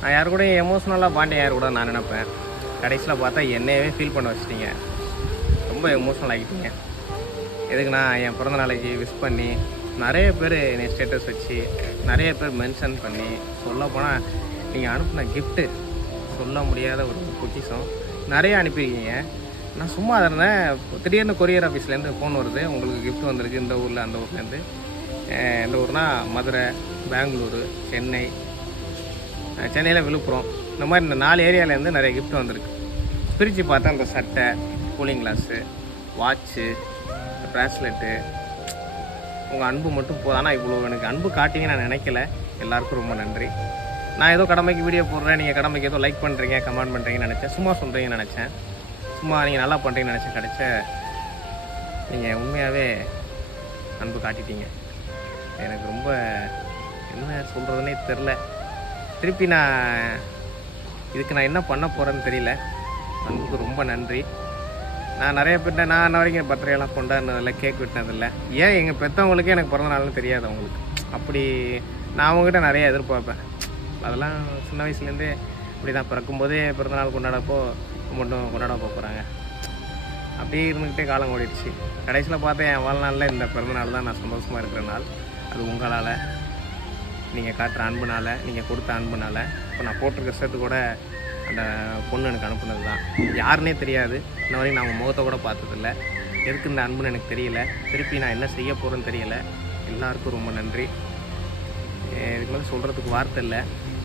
நான் யார் கூட எமோஷ்னலாக பாண்டியன் யார் கூட நான் நினைப்பேன். கடைசியில் பார்த்தா என்னையவே ஃபீல் பண்ண வச்சிட்டிங்க. ரொம்ப எமோஷ்னல் ஆகிட்டீங்க. எதுக்குன்னா என் பிறந்த நாளைக்கு விஷ் பண்ணி நிறைய பேர் என்னை ஸ்டேட்டஸ் வச்சு நிறைய பேர் மென்ஷன் பண்ணி சொல்லப்போனால் நீங்கள் அனுப்பின கிஃப்ட்டு சொல்ல முடியாத ஒரு பொக்கிஷம் நிறைய அனுப்பியிருக்கீங்க. நான் சும்மா அதை இருந்தேன். திடீர்னு கொரியர் ஆஃபீஸ்லேருந்து ஃபோன் வருது, உங்களுக்கு கிஃப்ட் வந்திருக்கு இந்த ஊரில் அந்த ஊர்லேருந்து. இந்த ஊர்னால் மதுரை, பெங்களூரு, சென்னை, சென்னையில் விழுப்புரம், இந்த மாதிரி இந்த 4 ஏரியாவிலேருந்து நிறைய கிஃப்ட் வந்திருக்கு. பிரித்து பார்த்தா இந்த சட்டை, கூலிங் கிளாஸு, வாட்ச்சு, ப்ராஸ்லெட்டு. உங்கள் அன்பு மட்டும் போதும். ஆனால் இவ்வளோ எனக்கு அன்பு காட்டிங்க நான் நினைக்கல. எல்லாருக்கும் ரொம்ப நன்றி. நான் ஏதோ கடமைக்கு வீடியோ போடுறேன், நீங்கள் கடமைக்கு ஏதோ லைக் பண்ணுறீங்க, கமெண்ட் பண்ணுறீங்கன்னு நினச்சேன். சும்மா சொல்கிறீங்கன்னு நினச்சேன். சும்மா நீங்கள் நல்லா பண்ணுறீங்கன்னு நினச்சேன். கிடைச்ச நீங்கள் உண்மையாகவே அன்பு காட்டிட்டீங்க. எனக்கு ரொம்ப என்ன சொல்கிறதுனே தெரில. திருப்பி இதுக்கு நான் என்ன பண்ண போகிறேன்னு தெரியல. அன்புக்கு ரொம்ப நன்றி. நான் நிறைய பேர்ட்ட நான் வரைக்கும் பர்த்டேலாம் கொண்டாடினதில்லை, கேக் வெட்டினதில்லை. ஏன் எங்கள் பெற்றவங்களுக்கே எனக்கு பிறந்த நாள்னு தெரியாது அவங்களுக்கு. அப்படி நான் அவங்ககிட்ட நிறைய எதிர்பார்ப்பேன். அதெல்லாம் சின்ன வயசுலேருந்தே இப்படி தான். பிறக்கும்போதே பிறந்தநாள் கொண்டாடப்போ மட்டும் கொண்டாட போகிறாங்க. அப்படியே இருந்துக்கிட்டே காலம் ஓடிடுச்சு. கடைசியில் பார்த்தேன் என் வாழ்நாளில் இந்த பிறந்தநாள் தான் நான் சந்தோஷமாக இருக்கிற நாள். அது உங்களால், நீங்கள் காட்டுற அன்புனால், நீங்கள் கொடுத்த அன்புனால். இப்போ நான் போட்டிருக்க ஷர்ட்டு கூட அந்த பொண்ணு எனக்கு அனுப்புனது தான். யாருன்னே தெரியாது. இன்ன வரைக்கும் நான் உங்கள் முகத்தை கூட பார்த்ததில்ல. எதுக்கு இந்த அன்புன்னு எனக்கு தெரியல. திருப்பி நான் என்ன செய்ய போகிறேன்னு தெரியல. எல்லாருக்கும் ரொம்ப நன்றி. இதுக்கு மேலே சொல்கிறதுக்கு வார்த்தை இல்லை.